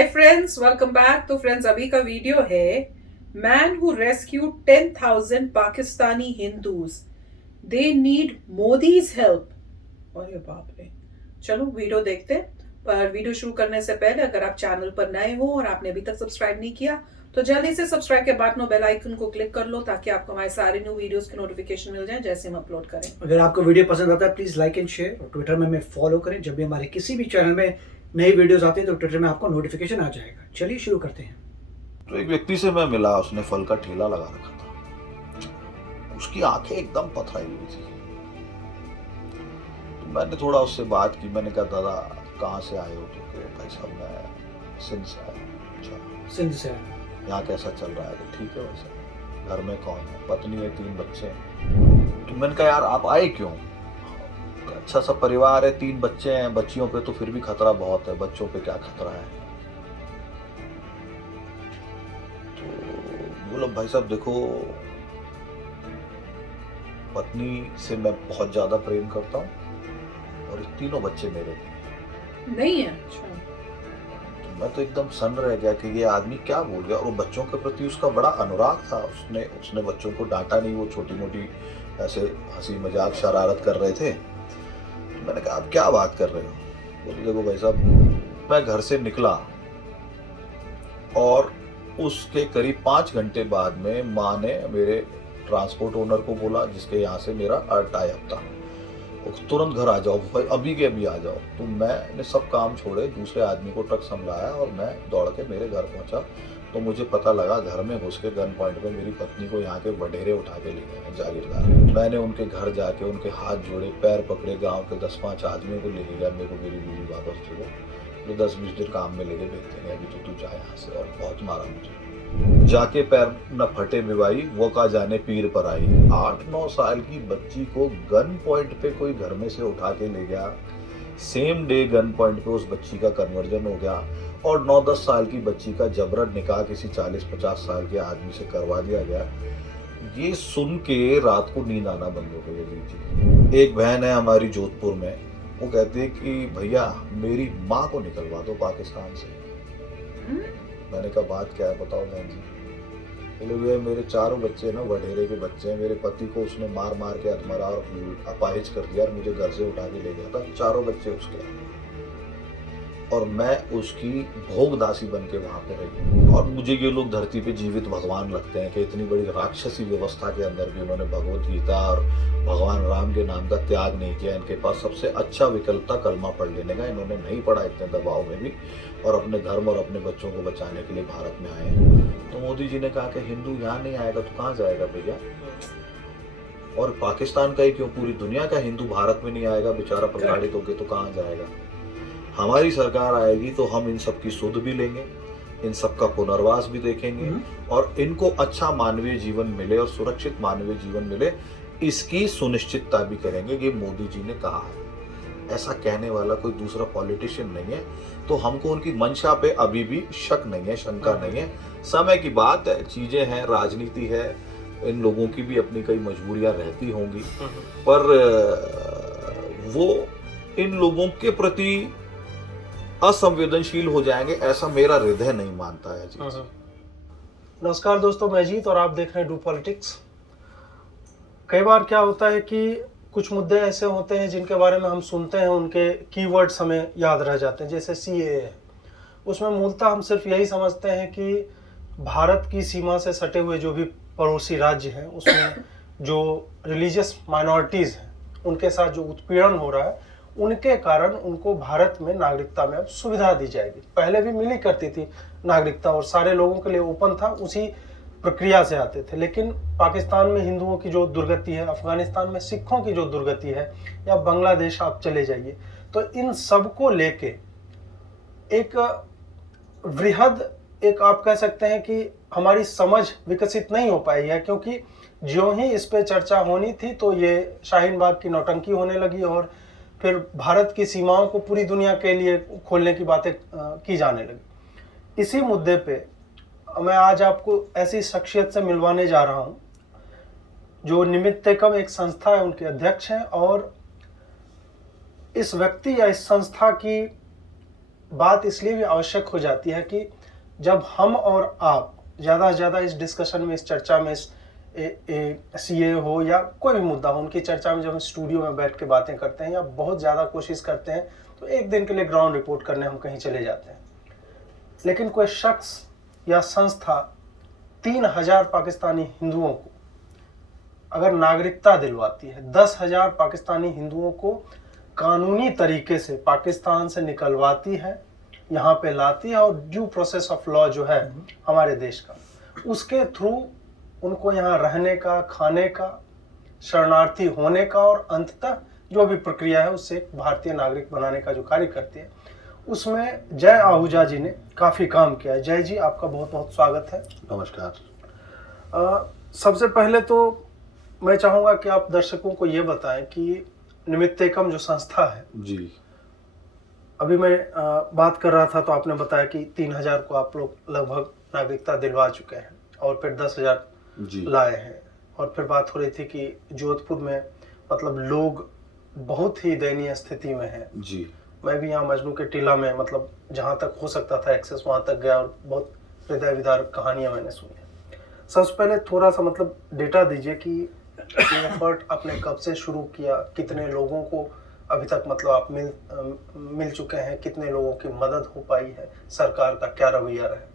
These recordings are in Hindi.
Hi friends, welcome back. तो फ्रेंड्स, अभी का वीडियो है man who rescued 10,000 Pakistani Hindus, they need Modi's help. अरे बाप रे। चलो वीडियो देखते हैं। पर वीडियो शुरू करने से पहले अगर आप चैनल पर नए हो और आपने अभी तक सब्सक्राइब नहीं किया तो जल्दी से सब्सक्राइब के बटन और बेल आइकन को क्लिक कर लो ताकि आपको हमारे सारे न्यू वीडियोस की नोटिफिकेशन मिल जाए जैसे हम अपलोड करें। अगर आपको वीडियो पसंद आता है प्लीज़ लाइक एंड शेयर और ट्विटर में हमें फॉलो करें। जब भी हमारे किसी भी चैनल में नई वीडियोस आती है तो ट्विटर में आपको नोटिफिकेशन आ जाएगा। चलिए शुरू करते हैं। तो एक व्यक्ति से मैं मिला, उसने फल का ठेला लगा रखा था। उसकी आंखें एकदम पथराई हुई थी। तो मैंने थोड़ा उससे बात की। मैंने कहा, दादा कहाँ से आए हो? तो कहे, भाई साहब मैं सिंध से आया। अच्छा, सिंध से आए। यहाँ कैसा चल रहा है? कि ठीक है वैसे। घर में कौन है? पत्नी है, 3 बच्चे हैं। तो मैंने कहा, यार आप आए क्यों? तो अच्छा सा परिवार है, 3 बच्चे हैं। बच्चियों पे तो फिर भी खतरा बहुत है, बच्चों पे क्या खतरा है? तो बोला, भाई साहब देखो, पत्नी से मैं बहुत ज्यादा प्रेम करता हूँ और 3 बच्चे मेरे नहीं है? अच्छा। तो मैं तो एकदम सन्न रह गया कि ये आदमी क्या बोल गया। और वो बच्चों के प्रति उसका बड़ा अनुराग था। उसने उसने बच्चों को डांटा नहीं, वो छोटी मोटी ऐसे हंसी मजाक शरारत कर रहे थे। तो मैंने कहा, आप क्या बात कर रहे हो? बोले, देखो भाई साहब, मैं घर से निकला और उसके करीब 5 घंटे बाद में माँ ने मेरे ट्रांसपोर्ट ओनर को बोला, जिसके यहाँ से मेरा टाई अप था, तुरंत घर आ जाओ भाई, अभी के अभी आ जाओ। तो मैंने सब काम छोड़े, दूसरे आदमी को ट्रक संभलाया और मैं दौड़ के मेरे घर पहुंचा। तो मुझे पता लगा घर में घुस के गन पॉइंट पे मेरी पत्नी को यहाँ के वडेरे उठा के ले गए हैं जागीरदार। मैंने उनके घर जाके उनके हाथ जोड़े, पैर पकड़े, गांव के 10-5 आदमियों को लेके गया। मेरे को मेरी बीवी वापस दे दो, तो 10-20 दिन काम में लेके भेज देंगे, अभी तो तू जा यहाँ से। और बहुत मारा मुझे, जाके पैर न फटे बिवाई, वो का जाने पीर पर आई। 8-9 साल की बच्ची को गन पॉइंट पे कोई घर में से उठा के ले गया। सेम डे गन पॉइंट पे उस बच्ची का कन्वर्जन हो गया और 9-10 साल की बच्ची का जबरन निकाह किसी 40-50 साल के आदमी से करवा दिया गया। ये सुन के रात को नींद आना बंद हो गई जी। एक बहन है हमारी जोधपुर में, वो कहती है कि भैया मेरी माँ को निकलवा दो पाकिस्तान से। मैंने कहा, बात क्या है बताओ बहन जी। बोले, भैया मेरे 4 बच्चे ना वडेरे के बच्चे हैं। मेरे पति को उसने मार मार के अधमरा और अपाहिज कर दिया और मुझे घर से उठा के ले गया था। 4 बच्चे उसके, और मैं उसकी भोगदासी बन के वहां पे रही। और मुझे ये लोग धरती पे जीवित भगवान लगते हैं कि इतनी बड़ी राक्षसी व्यवस्था के अंदर भी उन्होंने भगवत गीता और भगवान राम के नाम का त्याग नहीं किया। इनके पास सबसे अच्छा विकल्प था कलमा पढ़ लेने का। इन्होंने नहीं पढ़ा इतने दबाव में भी, और अपने धर्म और अपने बच्चों को बचाने के लिए भारत में आए। तो मोदी जी ने कहा कि हिंदू यहाँ नहीं आएगा तो कहाँ जाएगा भैया? और पाकिस्तान का ही क्यों, पूरी दुनिया का हिंदू भारत में नहीं आएगा बेचारा प्रताड़ित होके तो कहाँ जाएगा? हमारी सरकार आएगी तो हम इन सब की सुध भी लेंगे, इन सब का पुनर्वास भी देखेंगे और इनको अच्छा मानवीय जीवन मिले और सुरक्षित मानवीय जीवन मिले, इसकी सुनिश्चितता भी करेंगे। ये मोदी जी ने कहा है। ऐसा कहने वाला कोई दूसरा पॉलिटिशियन नहीं है। तो हमको उनकी मंशा पे अभी भी शक नहीं है, शंका नहीं है। समय की बात है, चीजें हैं, राजनीति है, इन लोगों की भी अपनी कई मजबूरियां रहती होंगी, पर वो इन लोगों के प्रति असंवेदनशील हो जाएंगे ऐसा मेरा हृदय नहीं मानता है जी। नमस्कार दोस्तों, मैं जीत और आप देख रहे हैं डू पॉलिटिक्स। कई बार क्या होता है कि कुछ मुद्दे ऐसे होते हैं जिनके बारे में हम सुनते हैं, उनके कीवर्ड्स हमें याद रह जाते हैं। जैसे सीएए है, उसमें मूलतः हम सिर्फ यही समझते हैं कि भारत की सीमा से सटे हुए जो भी पड़ोसी राज्य हैं उसमें जो रिलीजियस माइनॉरिटीज़ हैं उनके साथ जो उत्पीड़न हो रहा है, उनके कारण उनको भारत में नागरिकता में अब सुविधा दी जाएगी। पहले भी मिली करती थी नागरिकता और सारे लोगों के लिए ओपन था, उसी प्रक्रिया से आते थे। लेकिन पाकिस्तान में हिंदुओं की जो दुर्गति है, अफगानिस्तान में सिखों की जो दुर्गति है, या बांग्लादेश आप चले जाइए, तो इन सब को लेके एक वृहद, एक आप कह सकते हैं कि हमारी समझ विकसित नहीं हो पाई है, क्योंकि ज्यों ही इस पे चर्चा होनी थी तो ये शाहीन बाग की नौटंकी होने लगी और फिर भारत की सीमाओं को पूरी दुनिया के लिए खोलने की बातें की जाने लगी। इसी मुद्दे पे मैं आज आपको ऐसी शख्सियत से मिलवाने जा रहा हूं जो निमित्तकम एक संस्था है, उनके अध्यक्ष हैं, और इस व्यक्ति या इस संस्था की बात इसलिए भी आवश्यक हो जाती है कि जब हम और आप ज़्यादा से ज़्यादा इस डिस्कशन में, इस चर्चा में, इस सीए हो या कोई भी मुद्दा हो, उनकी चर्चा में जब हम स्टूडियो में बैठ के बातें करते हैं या बहुत ज़्यादा कोशिश करते हैं तो एक दिन के लिए ग्राउंड रिपोर्ट करने हम कहीं चले जाते हैं। लेकिन कोई शख्स या संस्था 3,000 पाकिस्तानी हिंदुओं को अगर नागरिकता दिलवाती है, 10,000 पाकिस्तानी हिंदुओं को कानूनी तरीके से पाकिस्तान से निकलवाती है, यहाँ पे लाती है और ड्यू प्रोसेस ऑफ लॉ जो है हमारे देश का, उसके थ्रू उनको यहाँ रहने का, खाने का, शरणार्थी होने का और अंततः जो भी प्रक्रिया है उससे एक भारतीय नागरिक बनाने का जो कार्य करती है, उसमें जय आहूजा जी ने काफ़ी काम किया है। जय जी, आपका बहुत बहुत स्वागत है। नमस्कार। सबसे पहले तो मैं चाहूँगा कि आप दर्शकों को ये बताएं कि निमित्तेकम जो संस्था है जी, अभी मैं बात कर रहा था तो आपने बताया कि 3,000 को आप लोग लगभग नागरिकता दिलवा चुके हैं और फिर 10,000 जी लाए हैं, और फिर बात हो रही थी कि जोधपुर में मतलब लोग बहुत ही दयनीय स्थिति में हैं। जी, मैं भी यहाँ मजनू के टीला में मतलब जहाँ तक हो सकता था एक्सेस वहाँ तक गया और बहुत हृदय विदारक कहानियाँ मैंने सुनी हैं। सबसे पहले थोड़ा सा मतलब डेटा दीजिए कि ये एफर्ट आपने कब से शुरू किया, कितने लोगों को अभी तक मतलब आप मिल चुके हैं, कितने लोगों की मदद हो पाई है, सरकार का क्या रवैया रहा?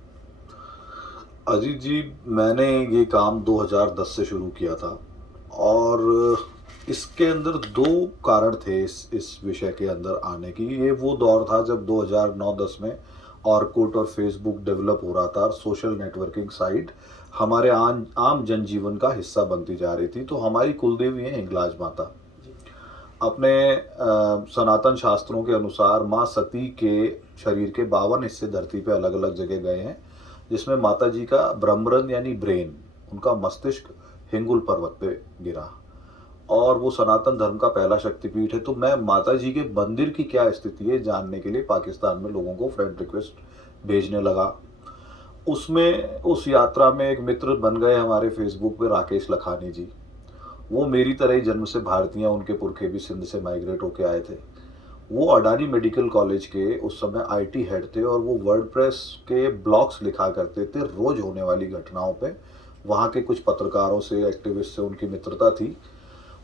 अजीत जी, मैंने ये काम 2010 से शुरू किया था और इसके अंदर दो कारण थे इस विषय के अंदर आने की। ये वो दौर था जब 2009-10 में ऑर्कुट और फेसबुक डेवलप हो रहा था और सोशल नेटवर्किंग साइट हमारे आम जनजीवन का हिस्सा बनती जा रही थी। तो हमारी कुलदेवी है हिंगलाज माता। अपने सनातन शास्त्रों के अनुसार माँ सती के शरीर के 52 हिस्से धरती पे अलग अलग जगह गए हैं, जिसमें माता जी का ब्रह्मरंध्र यानी ब्रेन, उनका मस्तिष्क हिंगुल पर्वत पे गिरा और वो सनातन धर्म का पहला शक्तिपीठ है। तो मैं माता जी के मंदिर की क्या स्थिति है जानने के लिए पाकिस्तान में लोगों को फ्रेंड रिक्वेस्ट भेजने लगा। उसमें उस यात्रा में एक मित्र बन गए हमारे फेसबुक पे, राकेश लखानी जी। वो मेरी तरह ही जन्म से भारतीय, उनके पुरखे भी सिंध से माइग्रेट होके आए थे। वो अडानी मेडिकल कॉलेज के उस समय आईटी हेड थे और वो वर्डप्रेस के ब्लॉग्स लिखा करते थे रोज होने वाली घटनाओं पे। वहाँ के कुछ पत्रकारों से, एक्टिविस्ट से उनकी मित्रता थी।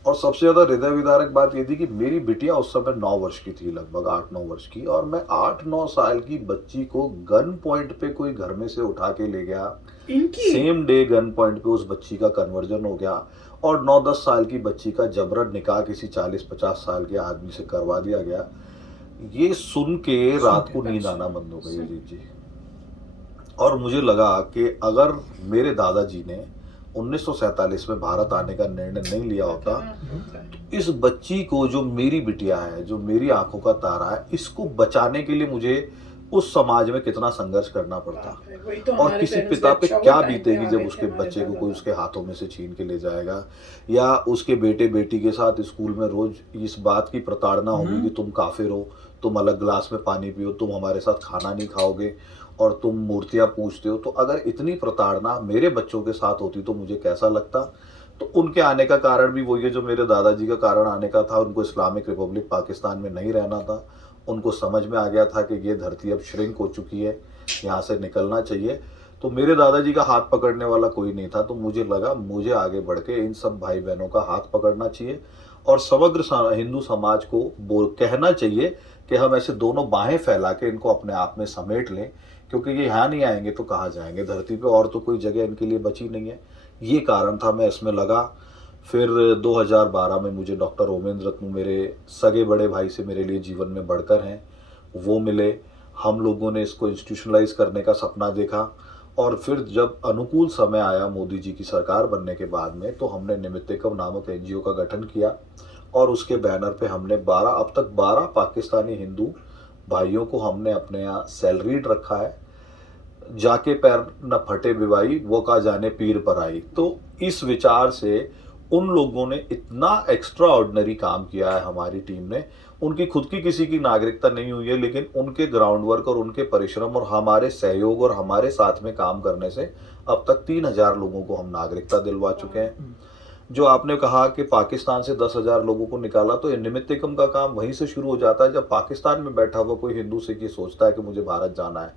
और सबसे ज़्यादा हृदय विदारक बात ये थी कि मेरी बिटिया उस समय 9 वर्ष की थी, लगभग 8-9 वर्ष की, और मैं 8-9 साल की बच्ची को गन पॉइंट पे कोई घर में से उठा के ले गया। सेम डे गन पॉइंट पे उस बच्ची का कन्वर्जन हो गया और 9-10 साल की बच्ची का जबरन निकाह किसी 40-50 साल के आदमी से करवा दिया गया। ये सुन के रात को नींद आना बंद हो गई अजीत जी। और मुझे लगा कि अगर मेरे दादाजी ने 1947 में भारत आने का निर्णय नहीं लिया होता तो इस बच्ची को, जो मेरी बिटिया है, जो मेरी आंखों का तारा है, इसको बचाने के लिए मुझे उस समाज में कितना संघर्ष करना पड़ता और किसी पिता पे क्या बीतेगी जब उसके बच्चे को कोई उसके हाथों में से छीन के ले जाएगा, या उसके बेटे बेटी के साथ स्कूल में रोज इस बात की प्रताड़ना होगी कि तुम काफिर हो, तुम अलग गिलास में पानी पियो, तुम हमारे साथ खाना नहीं खाओगे और तुम मूर्तियां पूजते हो। तो अगर इतनी प्रताड़ना मेरे बच्चों के साथ होती तो मुझे कैसा लगता। तो उनके आने का कारण भी वही है जो मेरे दादाजी का कारण आने का था। उनको इस्लामिक रिपब्लिक पाकिस्तान में नहीं रहना था। उनको समझ में आ गया था कि ये धरती अब श्रिंक हो चुकी है, यहाँ से निकलना चाहिए। तो मेरे दादाजी का हाथ पकड़ने वाला कोई नहीं था। तो मुझे लगा मुझे आगे बढ़ के इन सब भाई बहनों का हाथ पकड़ना चाहिए और समग्र हिंदू समाज को कहना चाहिए कि हम ऐसे दोनों बाहें फैला के इनको अपने आप में समेट लें, क्योंकि ये यहाँ नहीं आएंगे तो कहाँ जाएंगे, धरती पे और तो कोई जगह इनके लिए बची नहीं है। ये कारण था, मैं इसमें लगा। फिर 2012 में मुझे डॉक्टर ओमेंद्र रत्नू, मेरे सगे बड़े भाई से मेरे लिए जीवन में बढ़कर हैं, वो मिले। हम लोगों ने इसको इंस्टीट्यूशनलाइज करने का सपना देखा और फिर जब अनुकूल समय आया मोदी जी की सरकार बनने के बाद में, तो हमने निमित्तेकम नामक एनजीओ का गठन किया और उसके बैनर पे हमने अब तक 12 पाकिस्तानी हिंदू भाइयों को हमने अपने यहाँ सैलरीड रखा है। जाके पैर न फटे बिवाई, वो का जाने पीर पर आई। तो इस विचार से उन लोगों ने इतना एक्स्ट्रा ऑर्डिनरी काम किया है हमारी टीम ने। उनकी खुद की किसी की नागरिकता नहीं हुई है, लेकिन उनके ग्राउंड वर्क और उनके परिश्रम और हमारे सहयोग और हमारे साथ में काम करने से अब तक 3,000 लोगों को हम नागरिकता दिलवा चुके हैं। जो आपने कहा कि पाकिस्तान से 10,000 लोगों को निकाला, तो ये निमित्तिकम का काम वहीं से शुरू हो जाता है जब पाकिस्तान में बैठा हुआ कोई हिंदू सिख ये सोचता है कि मुझे भारत जाना है।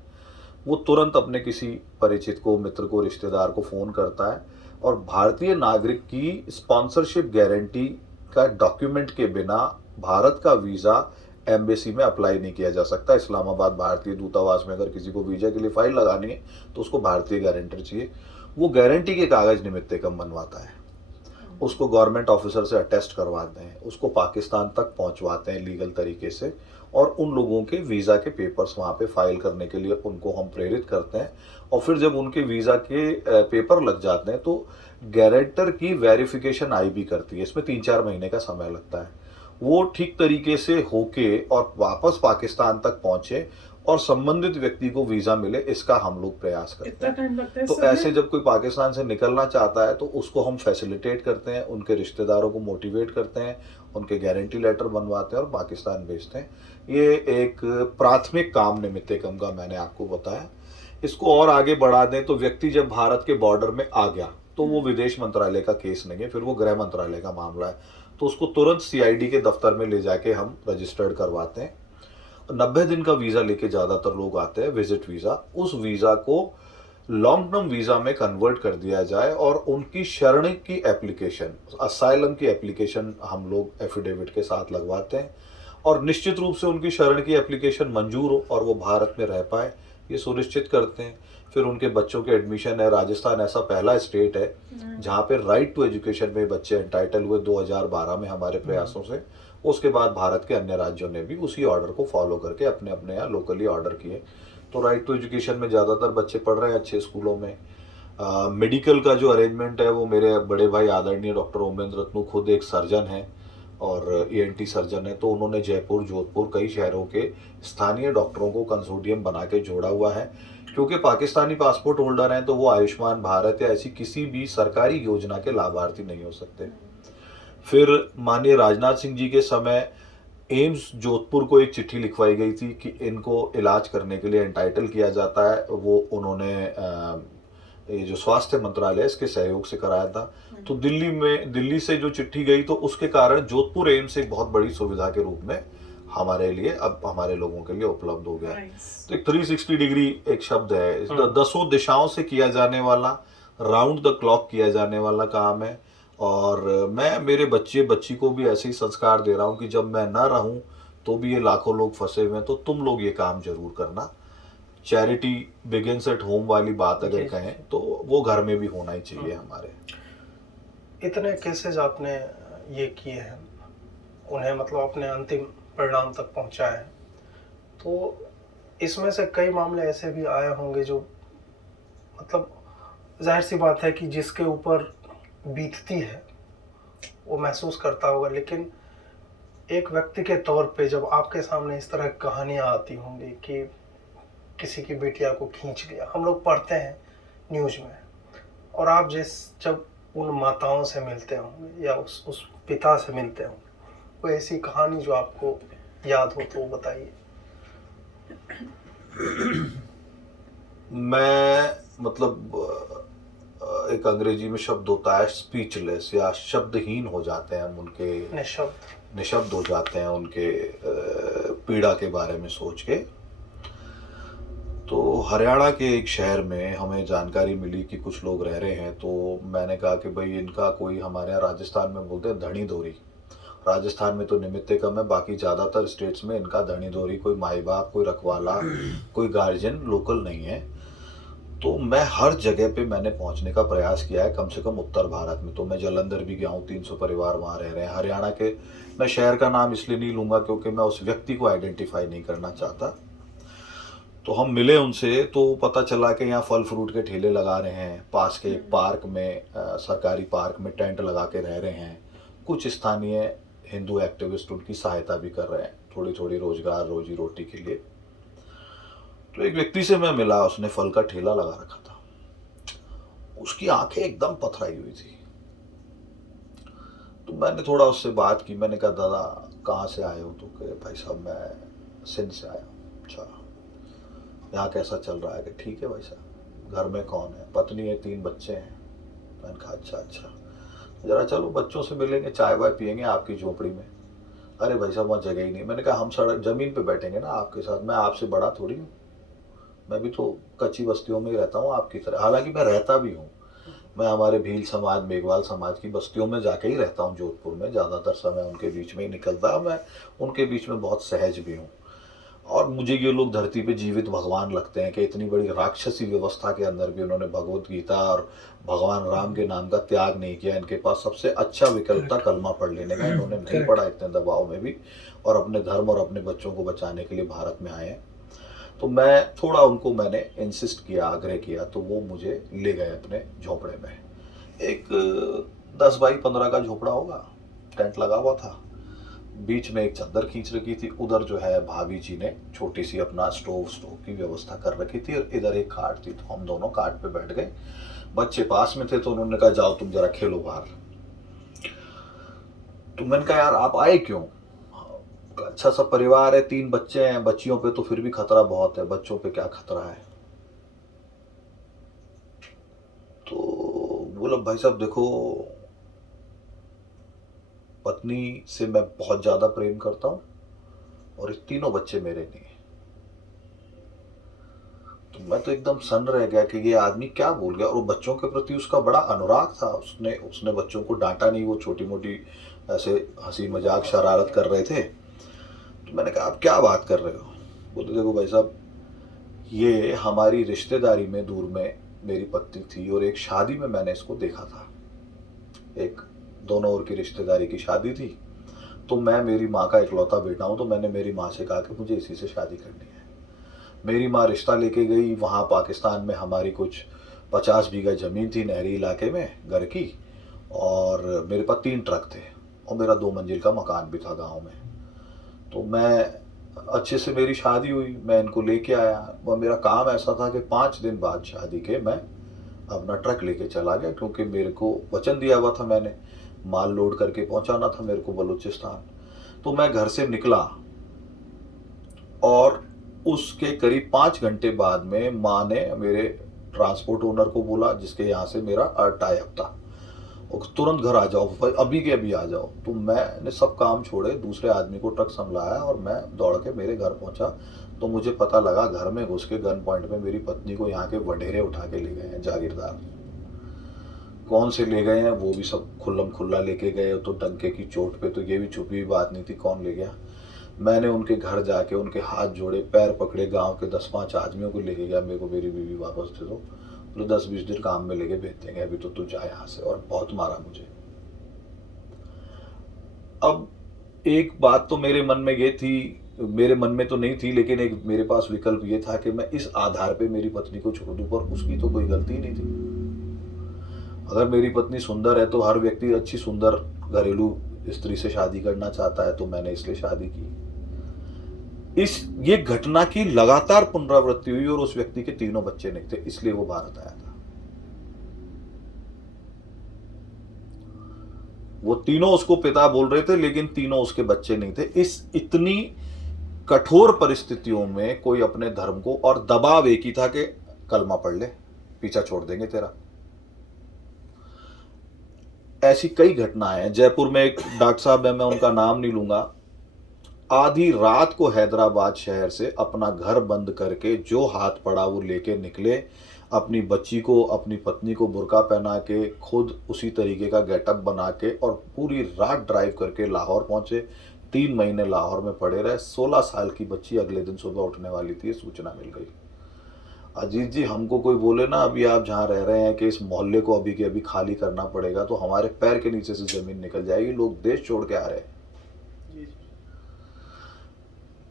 वो तुरंत अपने किसी परिचित को, मित्र को, रिश्तेदार को फ़ोन करता है और भारतीय नागरिक की स्पॉन्सरशिप गारंटी का डॉक्यूमेंट के बिना भारत का वीज़ा एम्बेसी में अप्लाई नहीं किया जा सकता। इस्लामाबाद भारतीय दूतावास में अगर किसी को वीज़ा के लिए फाइल लगानी है तो उसको भारतीय गारंटर चाहिए। वो गारंटी के कागज़ निमित्तिकम बनवाता है, उसको गवर्नमेंट ऑफिसर से अटेस्ट करवाते हैं, उसको पाकिस्तान तक पहुंचवाते हैं लीगल तरीके से, और उन लोगों के वीज़ा के पेपर्स वहाँ पे फाइल करने के लिए उनको हम प्रेरित करते हैं। और फिर जब उनके वीज़ा के पेपर लग जाते हैं तो गारंटर की वेरिफिकेशन आईबी करती है। इसमें 3-4 महीने का समय लगता है। वो ठीक तरीके से होके और वापस पाकिस्तान तक पहुंचे और संबंधित व्यक्ति को वीज़ा मिले, इसका हम लोग प्रयास करते कितना हैं। टाइम लगता है तो इसमें? ऐसे जब कोई पाकिस्तान से निकलना चाहता है तो उसको हम फैसिलिटेट करते हैं, उनके रिश्तेदारों को मोटिवेट करते हैं, उनके गारंटी लेटर बनवाते हैं और पाकिस्तान भेजते हैं। ये एक प्राथमिक काम निमित्तिकम का मैंने आपको बताया। इसको और आगे बढ़ा दें तो व्यक्ति जब भारत के बॉर्डर में आ गया तो वो विदेश मंत्रालय का केस नहीं है, फिर वो गृह मंत्रालय का मामला है, तो उसको तुरंत सीआईडी के दफ्तर में ले जाके हम रजिस्टर्ड करवाते हैं। 90 दिन का वीज़ा लेके ज़्यादातर लोग आते हैं, विजिट वीज़ा। उस वीज़ा को लॉन्ग टर्म वीज़ा में कन्वर्ट कर दिया जाए और उनकी शरण की एप्लीकेशन, असाइलम की एप्लीकेशन हम लोग एफिडेविट के साथ लगवाते हैं और निश्चित रूप से उनकी शरण की एप्लीकेशन मंजूर हो और वो भारत में रह पाए, ये सुनिश्चित करते हैं। फिर उनके बच्चों के एडमिशन है। राजस्थान ऐसा पहला स्टेट है जहाँ पे राइट टू एजुकेशन में बच्चे एंटाइटल हुए 2012 में हमारे प्रयासों से। उसके बाद भारत के अन्य राज्यों ने भी उसी ऑर्डर को फॉलो करके अपने अपने यहाँ लोकली ऑर्डर किए। तो राइट टू एजुकेशन में ज़्यादातर बच्चे पढ़ रहे हैं अच्छे स्कूलों में। मेडिकल का जो अरेंजमेंट है वो मेरे बड़े भाई आदरणीय डॉक्टर ओमेंद्र रत्नू खुद एक सर्जन है और ईएनटी सर्जन है, तो उन्होंने जयपुर, जोधपुर, कई शहरों के स्थानीय डॉक्टरों को कंसोर्टियम बना के जोड़ा हुआ है। क्योंकि पाकिस्तानी पासपोर्ट होल्डर हैं तो वो आयुष्मान भारत या ऐसी किसी भी सरकारी योजना के लाभार्थी नहीं हो सकते। फिर माननीय राजनाथ सिंह जी के समय एम्स जोधपुर को एक चिट्ठी लिखवाई गई थी कि इनको इलाज करने के लिए एंटाइटल किया जाता है। वो उन्होंने ये जो स्वास्थ्य मंत्रालय है इसके सहयोग से कराया था। तो दिल्ली से जो चिट्ठी गई तो उसके कारण जोधपुर एम्स एक बहुत बड़ी सुविधा के रूप में हमारे लिए, अब हमारे लोगों के लिए उपलब्ध हो गया। तो एक 360 डिग्री एक शब्द है, 10 दिशाओं से किया जाने वाला, राउंड द क्लॉक किया जाने वाला काम है। और मैं मेरे बच्ची को भी ऐसे ही संस्कार दे रहा हूँ कि जब मैं ना रहूँ तो भी ये लाखों लोग फंसे हुए हैं, तो तुम लोग ये काम जरूर करना। चैरिटी बिगिंस एट होम वाली बात अगर कहें तो वो घर में भी होना ही चाहिए हमारे। इतने केसेस आपने ये किए हैं, उन्हें मतलब अपने अंतिम परिणाम तक पहुंचाए हैं, तो इसमें से कई मामले ऐसे भी आए होंगे जो मतलब जाहिर सी बात है कि जिसके ऊपर बीतती है वो महसूस करता होगा, लेकिन एक व्यक्ति के तौर पे जब आपके सामने इस तरह की कहानियाँ आती होंगी कि किसी की बेटिया को खींच लिया, हम लोग पढ़ते हैं न्यूज़ में, और आप जब उन माताओं से मिलते होंगे या उस पिता से मिलते होंगे, कोई ऐसी कहानी जो आपको याद हो तो वो बताइए। मैं मतलब एक अंग्रेजी में शब्द होता है स्पीचलेस, या शब्दहीन हो जाते हैं हम, उनके निशब्द हो जाते हैं उनके पीड़ा के बारे में सोच के। तो हरियाणा के एक शहर में हमें जानकारी मिली कि कुछ लोग रह रहे हैं, तो मैंने कहा कि भाई इनका कोई, हमारे यहाँ राजस्थान में बोलते हैं धनी धोरी, राजस्थान में तो निमित्तिकम है, बाकी ज़्यादातर स्टेट्स में इनका धनी धोरी, कोई माई बाप, कोई रखवाला, कोई गार्जियन लोकल नहीं है। तो मैं हर जगह पे मैंने पहुंचने का प्रयास किया है, कम से कम उत्तर भारत में। तो मैं जालंधर भी गया हूँ, 300 परिवार वहाँ रह रहे हैं। हरियाणा के, मैं शहर का नाम इसलिए नहीं लूँगा क्योंकि मैं उस व्यक्ति को आइडेंटिफाई नहीं करना चाहता। तो हम मिले उनसे तो पता चला कि यहाँ फल फ्रूट के ठेले लगा रहे हैं, पास के एक पार्क में, सरकारी पार्क में टेंट लगा के रह रहे हैं। कुछ स्थानीय हिंदू एक्टिविस्ट उनकी सहायता भी कर रहे हैं थोड़ी थोड़ी रोजगार, रोजी रोटी के लिए। तो एक व्यक्ति से मैं मिला, उसने फल का ठेला लगा रखा था, उसकी आंखें एकदम पथराई हुई थी। तो मैंने थोड़ा उससे बात की, मैंने कहा दादा कहाँ से आए हो? तो कहे भाई साहब मैं सिंध से आया हूँ। अच्छा, यहाँ कैसा चल रहा है? कि ठीक है भाई साहब। घर में कौन है? पत्नी है, 3 बच्चे हैं। मैंने कहा अच्छा। जरा चलो बच्चों से मिलेंगे, चाय वाय पियेंगे आपकी झोपड़ी में। अरे भाई साहब वहाँ जगह ही नहीं। मैंने कहा हम सड़क ज़मीन पे बैठेंगे ना आपके साथ, मैं आपसे बड़ा थोड़ी हूँ, मैं भी तो कच्ची बस्तियों में ही रहता हूँ आपकी तरह। हालांकि मैं रहता भी हूँ, मैं हमारे भील समाज, मेघवाल समाज की बस्तियों में जाके ही रहता हूँ जोधपुर में, ज़्यादातर समय उनके बीच में ही निकलता है। मैं उनके बीच में बहुत सहज भी हूँ। और मुझे ये लोग धरती पे जीवित भगवान लगते हैं कि इतनी बड़ी राक्षसी व्यवस्था के अंदर भी उन्होंने भगवत गीता और भगवान राम के नाम का त्याग नहीं किया। इनके पास सबसे अच्छा विकल्प था कलमा पढ़ लेने का, इन्होंने नहीं करेक्ट। पढ़ा इतने दबाव में भी, और अपने धर्म और अपने बच्चों को बचाने के लिए भारत में आए हैं। तो मैं थोड़ा उनको मैंने इंसिस्ट किया, आग्रह किया, तो वो मुझे ले गए अपने झोपड़े में। एक 10 बाई 15 का झोपड़ा होगा, टेंट लगा हुआ था, बीच में एक चादर खींच रखी थी, उधर जो है भाभी जी ने छोटी सी अपना स्टोव की व्यवस्था कर रखी थी, और इधर एक खाट थी। तो हम दोनों खाट पे बैठ गए, बच्चे पास में थे तो उन्होंने कहा जाओ तुम जरा खेलो बाहर। तो मैंने कहा यार आप आए क्यों? अच्छा सा परिवार है, 3 बच्चे हैं, बच्चियों पे तो फिर भी खतरा बहुत है, बच्चों पे क्या खतरा है? तो बोला भाई साहब देखो, पत्नी से मैं बहुत ज़्यादा प्रेम करता हूँ और ये तीनों बच्चे मेरे नहीं। तो मैं तो एकदम सन रह गया कि ये आदमी क्या बोल गया। और वो बच्चों के प्रति उसका बड़ा अनुराग था, उसने उसने बच्चों को डांटा नहीं, वो छोटी मोटी ऐसे हंसी मजाक शरारत कर रहे थे। तो मैंने कहा आप क्या बात कर रहे हो? बोलते देखो भाई साहब, ये हमारी रिश्तेदारी में दूर में मेरी पत्नी थी, और एक शादी में मैंने इसको देखा था, एक दोनों ओर की रिश्तेदारी की शादी थी। तो मैं मेरी माँ का इकलौता बेटा हूँ, तो मैंने मेरी माँ से कहा कि मुझे इसी से शादी करनी है। मेरी माँ रिश्ता लेके गई, वहाँ पाकिस्तान में हमारी कुछ 50 बीघा ज़मीन थी नहरी इलाके में घर की, और मेरे पास 3 ट्रक थे, और मेरा 2 मंजिल का मकान भी था गांव में। तो मैं अच्छे से, मेरी शादी हुई, मैं इनको लेके आया। वह मेरा काम ऐसा था कि 5 दिन बाद शादी के मैं अपना ट्रक लेके चला गया, क्योंकि मेरे को वचन दिया हुआ था, मैंने माल लोड करके पहुंचाना था मेरे को बलूचिस्तान। तो मैं घर से निकला, और उसके करीब 5 घंटे बाद में माँ ने मेरे ट्रांसपोर्ट ओनर को बोला, जिसके यहाँ से मेरा टाई अप था, और तुरंत घर आ जाओ भाई, अभी के अभी आ जाओ। तो मैंने सब काम छोड़े, दूसरे आदमी को ट्रक संभलाया, और मैं दौड़ के मेरे घर पहुंचा। तो मुझे पता लगा घर में घुस के गन पॉइंट में मेरी पत्नी को यहाँ के वडेरे उठा के ले गए हैं जागीरदार। कौन से ले गए हैं वो भी सब खुल्लम खुल्ला लेके गए, तो डंके की चोट पे, तो ये भी छुपी हुई बात नहीं थी कौन ले गया। मैंने उनके घर जाके उनके हाथ जोड़े, पैर पकड़े, गांव के 10-5 आदमियों को लेके गया, मेरे को मेरी बीवी वापस दे दो, तो 10-20 दिन काम में लेके भेज देंगे, अभी तो तू जा यहाँ से। और बहुत मारा मुझे। अब एक बात तो मेरे मन में ये थी, मेरे मन में तो नहीं थी, लेकिन एक मेरे पास विकल्प ये था कि मैं इस आधार पे मेरी पत्नी को छोड़ दूं, पर उसकी तो कोई गलती नहीं थी। अगर मेरी पत्नी सुंदर है तो हर व्यक्ति अच्छी सुंदर घरेलू स्त्री से शादी करना चाहता है, तो मैंने इसलिए शादी की। ये घटना की लगातार पुनरावृत्ति हुई, और उस व्यक्ति के 3 बच्चे नहीं थे, इसलिए वो भारत आया था। वो तीनों उसको पिता बोल रहे थे, लेकिन तीनों उसके बच्चे नहीं थे। इस इतनी कठोर परिस्थितियों में कोई अपने धर्म को, और दबाव एक ही था कि कलमा पढ़ ले, पीछा छोड़ देंगे तेरा। ऐसी कई घटनाएं हैं। जयपुर में एक डॉक्टर साहब है, मैं उनका नाम नहीं लूंगा, आधी रात को हैदराबाद शहर से अपना घर बंद करके जो हाथ पड़ा वो लेके निकले, अपनी बच्ची को, अपनी पत्नी को बुर्का पहना के, खुद उसी तरीके का गेटअप बना के, और पूरी रात ड्राइव करके लाहौर पहुंचे। 3 महीने लाहौर में पड़े रहे। 16 साल की बच्ची अगले दिन सुबह उठने वाली थी, सूचना मिल गई। अजीत जी, हमको कोई बोले ना अभी आप जहाँ रह रहे हैं कि इस मोहल्ले को अभी के अभी खाली करना पड़ेगा, तो हमारे पैर के नीचे से जमीन निकल जाएगी। लोग देश छोड़ के आ रहे हैं।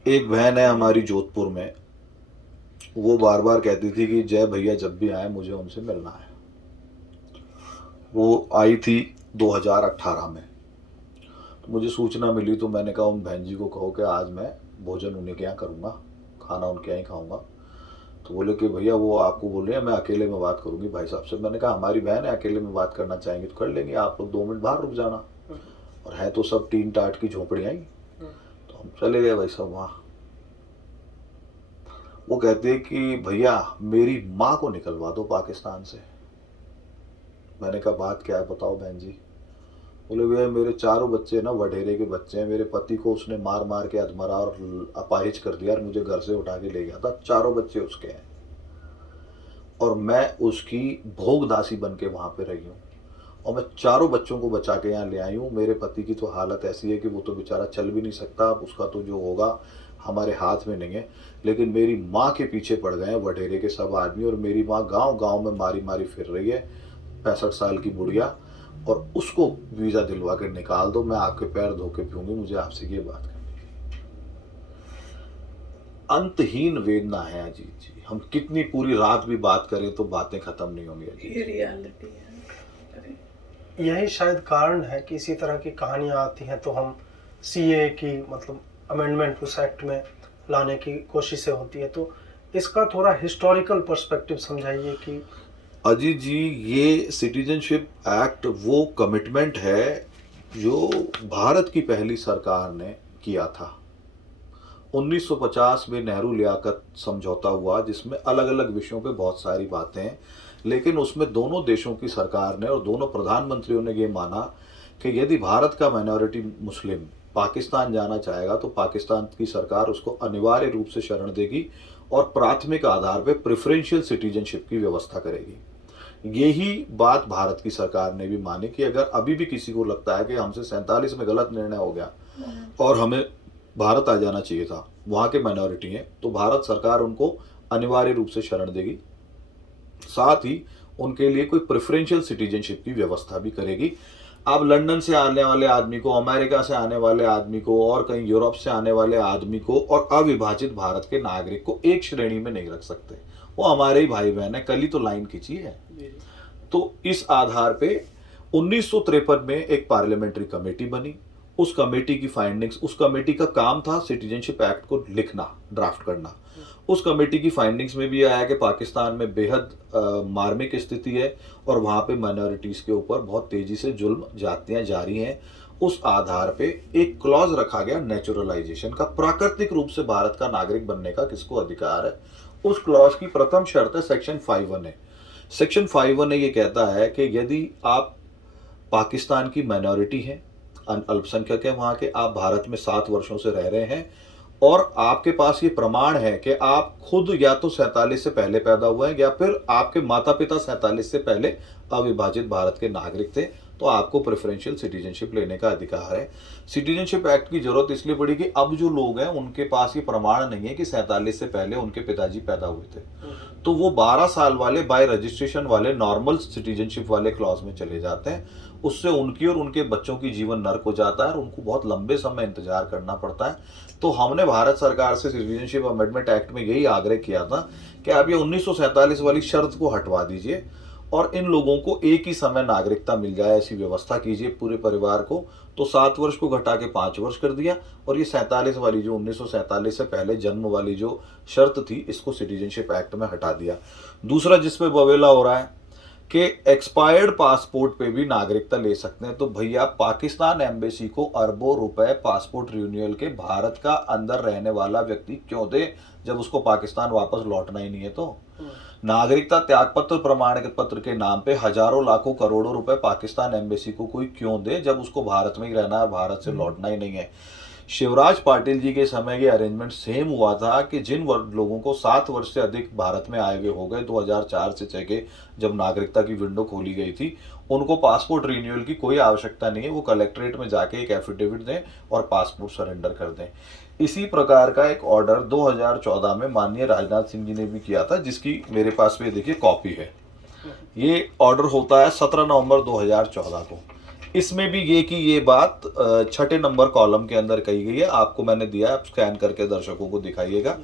एक बहन है हमारी जोधपुर में, वो बार बार कहती थी कि जय भैया जब भी आए मुझे उनसे मिलना है। वो आई थी 2018 में, तो मुझे सूचना मिली, तो मैंने कहा उन बहन जी को कहो कि आज मैं भोजन उन्हीं के यहाँ करूँगा, खाना उनके यहाँ ही खाऊँगा। तो बोले कि भैया वो आपको बोल रहे हैं, मैं अकेले में बात करूँगी भाई साहब से। मैंने कहा हमारी बहन है, अकेले में बात करना चाहेंगे तो कर लेंगे, आप लोग 2 मिनट बाहर रुक जाना। और है तो सब टीन टाट की झोपड़ियाँ ही। तो हम चले गए भाई साहब वहाँ। वो कहते कि भैया मेरी माँ को निकलवा दो पाकिस्तान से। मैंने कहा बात क्या है बताओ बहन जी। बोले भैया मेरे चारों बच्चे ना वडेरे के बच्चे हैं, मेरे पति को उसने मार मार के अधमरा और अपाहिज कर दिया और मुझे घर से उठा के ले गया था, चारों बच्चे उसके हैं और मैं उसकी भोग दासी बन के वहाँ पे रही हूँ और मैं चारों बच्चों को बचा के यहाँ ले आई हूँ। मेरे पति की तो हालत ऐसी है कि वो तो बेचारा चल भी नहीं सकता, अब उसका तो जो होगा हमारे हाथ में नहीं है। लेकिन मेरी माँ के पीछे पड़ गए हैं वडेरे के सब आदमी और मेरी माँ गांव गांव में मारी मारी फिर रही है, 65 साल की बुढ़िया, और उसको वीज़ा दिलवा कर निकाल दो, मैं आपके पैर धो के पीऊँगी, मुझे आपसे ये बात करनी है। अंतहीन वेदना है अजीत जी, हम कितनी पूरी रात भी बात करें तो बातें खत्म नहीं होंगी अजीत ये जी। रियलिटी है। अरे यही शायद कारण है कि इसी तरह की कहानियां आती हैं तो हम सीए की मतलब अमेंडमेंट उस एक्ट में लाने की कोशिशें होती है। तो इसका थोड़ा हिस्टोरिकल पर्सपेक्टिव समझाइए कि अजीत जी, ये सिटीजनशिप एक्ट वो कमिटमेंट है जो भारत की पहली सरकार ने किया था। 1950 में नेहरू लियाकत समझौता हुआ जिसमें अलग अलग विषयों पे बहुत सारी बातें हैं, लेकिन उसमें दोनों देशों की सरकार ने और दोनों प्रधानमंत्रियों ने ये माना कि यदि भारत का माइनॉरिटी मुस्लिम पाकिस्तान जाना चाहेगा तो पाकिस्तान की सरकार उसको अनिवार्य रूप से शरण देगी और प्राथमिक आधार पे प्रेफरेंशियल सिटीजनशिप की व्यवस्था करेगी। यही बात भारत की सरकार ने भी मानी कि अगर अभी भी किसी को लगता है कि हमसे 47 में गलत निर्णय हो गया और हमें भारत आ जाना चाहिए था, वहाँ के माइनॉरिटी हैं, तो भारत सरकार उनको अनिवार्य रूप से शरण देगी, साथ ही उनके लिए कोई प्रेफरेंशियल सिटीजनशिप की व्यवस्था भी करेगी। अब लंदन से आने वाले आदमी को, अमेरिका से आने वाले आदमी को और कहीं यूरोप से आने वाले आदमी को और अविभाजित भारत के नागरिक को एक श्रेणी में नहीं रख सकते, वो हमारे ही भाई बहन है, कल ही तो लाइन खींची है। तो इस आधार पे 1953 में एक पार्लियामेंट्री कमेटी बनी, उस कमेटी की फाइंडिंग्स, उस कमेटी का काम था सिटीजनशिप एक्ट को लिखना, ड्राफ्ट करना। उस कमेटी की फाइंडिंग्स में भी आया कि पाकिस्तान में बेहद मार्मिक स्थिति है और वहाँ पे माइनॉरिटीज़ के ऊपर बहुत तेज़ी से जुल्म जातियाँ जारी हैं। उस आधार पे एक क्लॉज रखा गया नेचुरलाइजेशन का, प्राकृतिक रूप से भारत का नागरिक बनने का किसको अधिकार है। उस क्लॉज की प्रथम शर्त है सेक्शन 5(1) है। सेक्शन 5(1) ये कहता है कि यदि आप पाकिस्तान की माइनॉरिटी हैं, अल्पसंख्यक है वहाँ के, आप भारत में 7 वर्षों से रह रहे हैं और आपके पास ये प्रमाण है कि आप खुद या तो 47 से पहले पैदा हुए हैं या फिर आपके माता पिता 47 से पहले अविभाजित भारत के नागरिक थे, तो आपको प्रेफरेंशियल सिटीजनशिप लेने का अधिकार है। सिटीजनशिप एक्ट की जरूरत इसलिए पड़ी कि अब जो लोग हैं उनके पास ये प्रमाण नहीं है कि 47 से पहले उनके पिताजी पैदा हुए थे, तो वो 12 साल वाले बाय रजिस्ट्रेशन वाले नॉर्मल सिटीजनशिप वाले क्लॉज में चले जाते हैं। उससे उनकी और उनके बच्चों की जीवन नर्क हो जाता है और उनको बहुत लंबे समय इंतजार करना पड़ता है। तो हमने भारत सरकार से सिटीजनशिप अमेंडमेंट एक्ट में यही आग्रह किया था कि आप ये 1947 वाली शर्त को हटवा दीजिए और इन लोगों को एक ही समय नागरिकता मिल जाए, ऐसी व्यवस्था कीजिए पूरे परिवार को। तो 7 वर्ष को घटा के 5 वर्ष कर दिया और ये 47 वाली जो 1947 से पहले जन्म वाली जो शर्त थी, इसको सिटीजनशिप एक्ट में हटा दिया। दूसरा जिसपे बवेला हो रहा है कि एक्सपायर्ड पासपोर्ट पे भी नागरिकता ले सकते हैं, तो भैया पाकिस्तान एम्बेसी को अरबों रुपए पासपोर्ट रिन्यूअल के भारत का अंदर रहने वाला व्यक्ति क्यों दे जब उसको पाकिस्तान वापस लौटना ही नहीं है। तो नागरिकता त्याग पत्र प्रमाण पत्र के नाम पे हजारों लाखों करोड़ों रुपए पाकिस्तान एम्बेसी को कोई क्यों दे जब उसको भारत में ही रहना है, भारत से लौटना ही नहीं है। शिवराज पाटिल जी के समय ये अरेंजमेंट सेम हुआ था कि जिन लोगों को 7 वर्ष से अधिक भारत में आए हुए हो गए 2004 से के जब नागरिकता की विंडो खोली गई थी, उनको पासपोर्ट रिन्यूअल की कोई आवश्यकता नहीं है, वो कलेक्ट्रेट में जाके एक एफिडेविट दें और पासपोर्ट सरेंडर कर दें। इसी प्रकार का एक ऑर्डर 2014 में माननीय राजनाथ सिंह जी ने भी किया था, जिसकी मेरे पास में देखिए कॉपी है। ये ऑर्डर होता है 17 नवंबर 2014 को। इसमें भी ये कि ये बात 6 नंबर कॉलम के अंदर कही गई है, आपको मैंने दिया है, आप स्कैन करके दर्शकों को दिखाइएगा।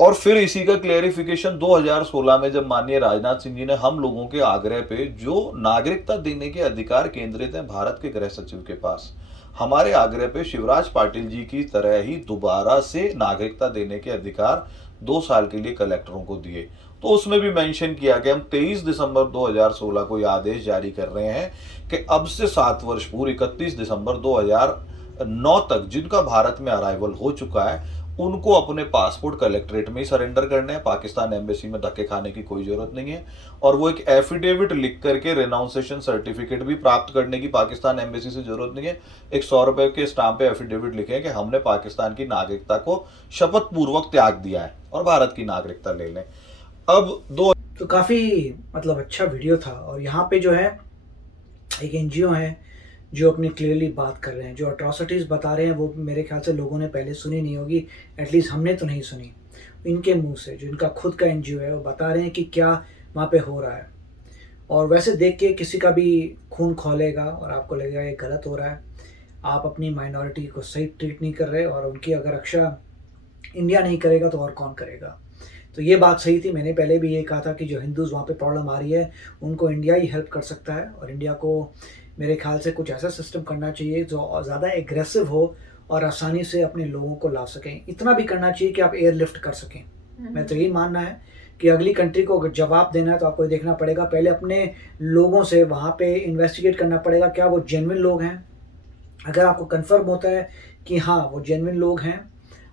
और फिर इसी का क्लेरिफिकेशन 2016 में जब माननीय राजनाथ सिंह जी ने हम लोगों के आग्रह पे जो नागरिकता देने के अधिकार केंद्रित हैं भारत के गृह सचिव के पास, हमारे आग्रह पे शिवराज पाटिल जी की तरह ही दोबारा से नागरिकता देने के अधिकार 2 साल के लिए कलेक्टरों को दिए, तो उसमें भी मेंशन किया कि हम 23 दिसंबर 2016 को यह आदेश जारी कर रहे हैं कि अब से 7 वर्ष पूर्व 31 दिसंबर 2009 तक जिनका भारत में अराइवल हो चुका है उनको अपने पासपोर्ट कलेक्ट्रेट में ही सरेंडर करने हैं, पाकिस्तान एम्बेसी में धक्के खाने की कोई जरूरत नहीं है। और वो एक एफिडेविट लिख करके रेनाउंसेशन सर्टिफिकेट भी प्राप्त करने की पाकिस्तान एम्बेसी से जरूरत नहीं है। एक 100 रुपए के स्टाम्प पे एफिडेविट लिखे कि हमने पाकिस्तान की नागरिकता को शपथ पूर्वक त्याग दिया है और भारत की नागरिकता ले लें। अब तो काफ़ी मतलब अच्छा वीडियो था। और यहाँ पे जो है एक एनजीओ है जो अपनी क्लियरली बात कर रहे हैं, जो अट्रॉसिटीज़ बता रहे हैं वो मेरे ख्याल से लोगों ने पहले सुनी नहीं होगी, एटलीस्ट हमने तो नहीं सुनी। इनके मुंह से, जो इनका खुद का एनजीओ है, वो बता रहे हैं कि क्या वहाँ पे हो रहा है। और वैसे देख के किसी का भी खून खौलेगा और आपको लगेगा ये गलत हो रहा है, आप अपनी माइनॉरिटी को सही ट्रीट नहीं कर रहे, और उनकी अगर रक्षा इंडिया नहीं करेगा तो और कौन करेगा। तो ये बात सही थी। मैंने पहले भी ये कहा था कि जो हिंदूज़ वहाँ पे प्रॉब्लम आ रही है उनको इंडिया ही हेल्प कर सकता है, और इंडिया को मेरे ख्याल से कुछ ऐसा सिस्टम करना चाहिए जो ज़्यादा एग्रेसिव हो और आसानी से अपने लोगों को ला सकें। इतना भी करना चाहिए कि आप एयरलिफ्ट कर सकें। मैं तो यही मानना है कि अगली कंट्री को अगर जवाब देना है तो आपको देखना पड़ेगा, पहले अपने लोगों से वहाँ पे इन्वेस्टिगेट करना पड़ेगा क्या वो जेन्युइन लोग हैं। अगर आपको कंफर्म होता है कि हाँ वो जेन्युइन लोग हैं,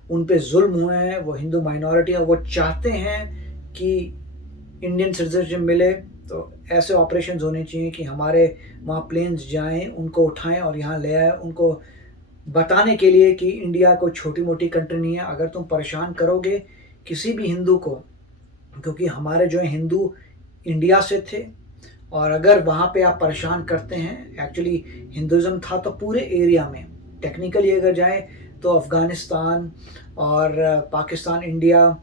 उन पे जुल्म हुए हैं, वो हिंदू माइनॉरिटी है, वो चाहते हैं कि इंडियन सिटीजनशिप मिले, तो ऐसे ऑपरेशंस होने चाहिए कि हमारे वहाँ प्लेन्स जाएं, उनको उठाएं और यहाँ ले आए, उनको बताने के लिए कि इंडिया कोई छोटी मोटी कंट्री नहीं है। अगर तुम परेशान करोगे किसी भी हिंदू को, क्योंकि हमारे जो है हिंदू इंडिया से थे, और अगर वहाँ पे आप परेशान करते हैं, एक्चुअली हिंदुज़म था तो पूरे एरिया में, टेक्निकली अगर जाए तो अफ़गानिस्तान और पाकिस्तान, इंडिया,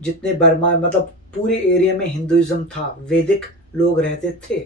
जितने बर्मा, मतलब पूरे एरिया में हिंदुज़म था, वैदिक लोग रहते थे।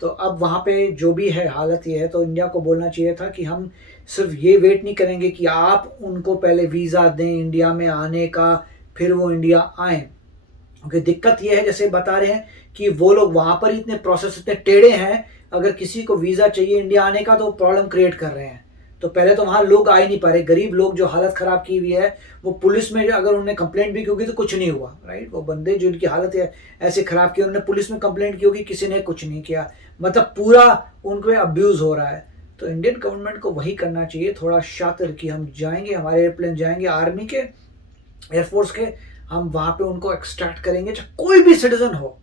तो अब वहाँ पे जो भी है हालत ये है, तो इंडिया को बोलना चाहिए था कि हम सिर्फ ये वेट नहीं करेंगे कि आप उनको पहले वीज़ा दें इंडिया में आने का, फिर वो इंडिया आएँ। क्योंकि दिक्कत ये है, जैसे बता रहे हैं कि वो लोग वहाँ पर इतने प्रोसेस इतने टेढ़े हैं, अगर किसी को वीज़ा चाहिए इंडिया आने का तो प्रॉब्लम क्रिएट कर रहे हैं। तो पहले तो वहाँ लोग आ ही नहीं पा रहे, गरीब लोग जो हालत ख़राब की हुई है, वो पुलिस में अगर उन्होंने कंप्लेंट भी की होगी तो कुछ नहीं हुआ, राइट। वो बंदे जो इनकी हालत है ऐसे ख़राब की, उन्होंने पुलिस में कंप्लेंट की होगी, किसी ने कुछ नहीं किया, मतलब पूरा उनको अब्यूज़ हो रहा है। तो इंडियन गवर्नमेंट को वही करना चाहिए, थोड़ा शातिर, कि हम जाएंगे, हमारे एयरप्लेन जाएंगे, आर्मी के, एयरफोर्स के, हम वहाँ पे उनको एक्सट्रैक्ट करेंगे। चाहे कोई भी सिटीजन हो,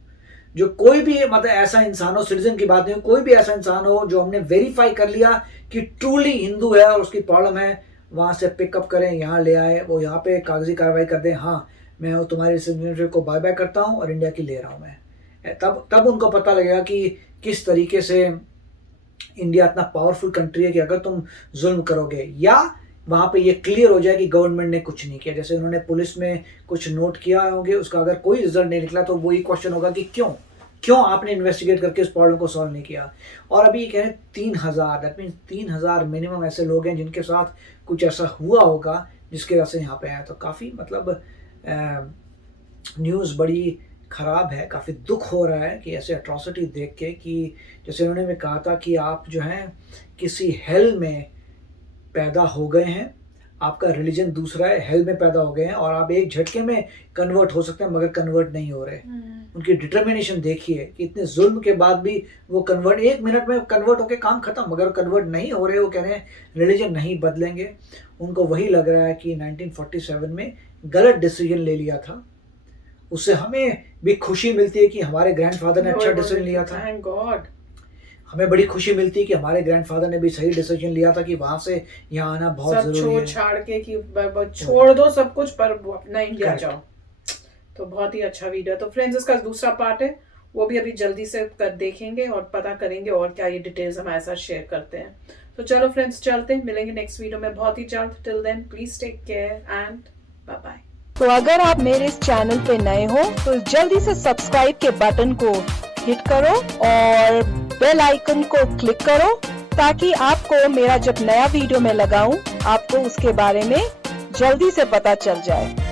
जो कोई भी मतलब ऐसा इंसान हो, सिटीजन की बात नहीं, कोई भी ऐसा इंसान हो जो हमने वेरीफाई कर लिया कि ट्रूली हिंदू है और उसकी प्रॉब्लम है, वहाँ से पिकअप करें, यहाँ ले आए, वो यहाँ पे कागजी कार्रवाई कर दें, हाँ मैं तुम्हारी सिटीजनशिप को बाय बाय करता हूँ और इंडिया की ले रहा हूँ मैं। तब उनको पता लगेगा कि किस तरीके से इंडिया इतना पावरफुल कंट्री है कि अगर तुम जुल्म करोगे, या वहाँ पे ये क्लियर हो जाए कि गवर्नमेंट ने कुछ नहीं किया। जैसे उन्होंने पुलिस में कुछ नोट किया होंगे, उसका अगर कोई रिजल्ट नहीं निकला तो वही क्वेश्चन होगा कि क्यों आपने इन्वेस्टिगेट करके इस प्रॉब्लम को सॉल्व नहीं किया। और अभी कह रहे हैं 3000, दैट मीन्स 3000 मिनिमम ऐसे लोग हैं जिनके साथ कुछ ऐसा हुआ होगा जिसके वजह से यहाँ पे आए। तो काफ़ी मतलब न्यूज़ बड़ी ख़राब है, काफ़ी दुख हो रहा है कि ऐसे अट्रॉसिटी देख के, कि जैसे उन्होंने भी कहा था कि आप जो हैं किसी हेल में पैदा हो गए हैं, आपका रिलीजन दूसरा है, हेल में पैदा हो गए हैं, और आप एक झटके में कन्वर्ट हो सकते हैं, मगर कन्वर्ट नहीं हो रहे। उनकी डिटर्मिनेशन देखिए कि इतने जुल्म के बाद भी वो कन्वर्ट, 1 मिनट में कन्वर्ट होके काम खत्म, मगर कन्वर्ट नहीं हो रहे। वो कह रहे हैं रिलीजन नहीं बदलेंगे। उनको वही लग रहा है कि 1947 में गलत डिसीजन ले लिया था, उससे हमें भी खुशी मिलती है कि हमारे ग्रैंडफादर ने अच्छा डिसीजन लिया था। Thank God. हमें बड़ी खुशी मिलती है कि हमारे ग्रैंडफादर ने भी सही डिसीजन लिया था कि वहाँ से यहाँ आना बहुत जरूरी है। सब छोड़ के कि छोड़ दो सब कुछ पर अपना इंडिया जाओ। तो बहुत ही अच्छा वीडियो। तो फ्रेंड्स, इसका दूसरा पार्ट है, वो भी अभी जल्दी से देखेंगे और पता करेंगे और क्या ये डिटेल्स हमारे साथ शेयर करते हैं। तो चलो फ्रेंड्स, चलते हैं, मिलेंगे नेक्स्ट वीडियो में बहुत ही जल्द। Till then please take care and bye bye. तो अगर आप मेरे इस चैनल पे नए हो तो जल्दी से सब्सक्राइब के बटन को हिट करो और बेल आइकन को क्लिक करो, ताकि आपको मेरा जब नया वीडियो मैं लगाऊं आपको उसके बारे में जल्दी से पता चल जाए।